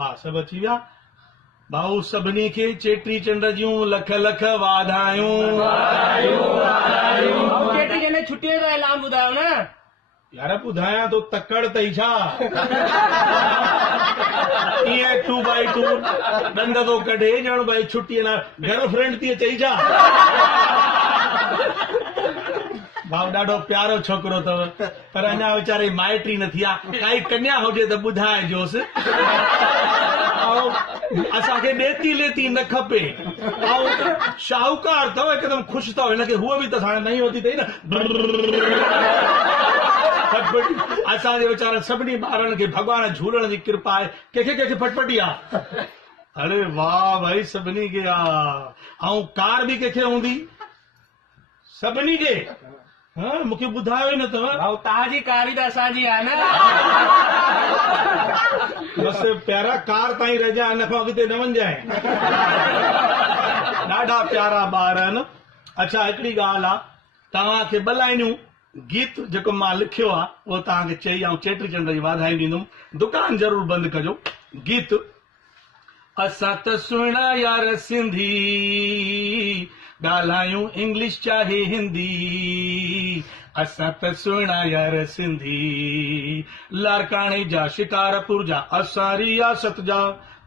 हाँ सभु अची विया भाऊ सभिनी खे चेटी चंड जूं लख लख वाधायूं। चेटी चंड छुट्टीअ जो ऐलान ॿुधायो न। यार ॿुधायां तो तकड़ तई छा ईअं 2x2 ॾंद तो कढे ॼण भई छुट्टीअ लाइ गर्लफ्रेंड थी चई छा। भाऊ ॾाढो प्यारो छोकिरो अथव पर अञा वीचारे माइटी न थी आहे काई कन्या हुजे त ॿुधाइजोसि। असांखे ॾेती लेती न खपे ऐं शाहूकार अथव हिकदमि ख़ुशि अथव हिनखे हूअ बि त हाणे नई वरिती अथई न। फटफटी असांजे वीचारा सभिनी ॿारनि खे भॻवान झूलण जी कृपा आहे। कंहिंखे कंहिंखे फटफटी आहे। अरे वाह भाई सभिनी खे आहे ऐं कार बि कंहिंखे हूंदी सभिनी खे। हाँ मूंखे ॿुधायो ई न अथव। भाऊ तव्हांजी कार ई त असांजी आहे न। बसि प्यारा कार ताईं रहिजांइ हिन खां अॻिते न वञजांइ। ॾाढा प्यारा ॿार आहिनि। अच्छा हिकिड़ी ॻाल्हि आहे तव्हांखे ॿ लाइनियूं गीत जेको मां लिखियो आहे उहो तव्हांखे चई ऐं चेटी चंड जी वाधायूं ॾींदुमि। दुकान ज़रूरु बंदि कजो। गीत असां त सुहिणा यार सिंधी ॻाल्हायूं इंग्लिश चाहे हिंदी। असां त सुहिणा यार सिंधी लारकाणे जा शिकारपुर जा असां रियासत जा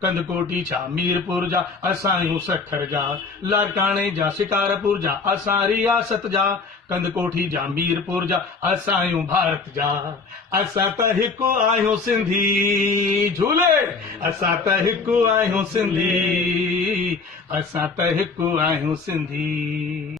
कंदकोटी छा मीरपुर जा असां आहियूं सखर जा। लारकाणे जा शिकारपुर जा असां रियासत जा कंदकोठी जा मीरपुर जा असां आहियूं भारत जा। असां त हिकु आहियूं सिंधी झूले असां त हिकु आहियूं सिंधी असां त हिकु आहियूं सिंधी।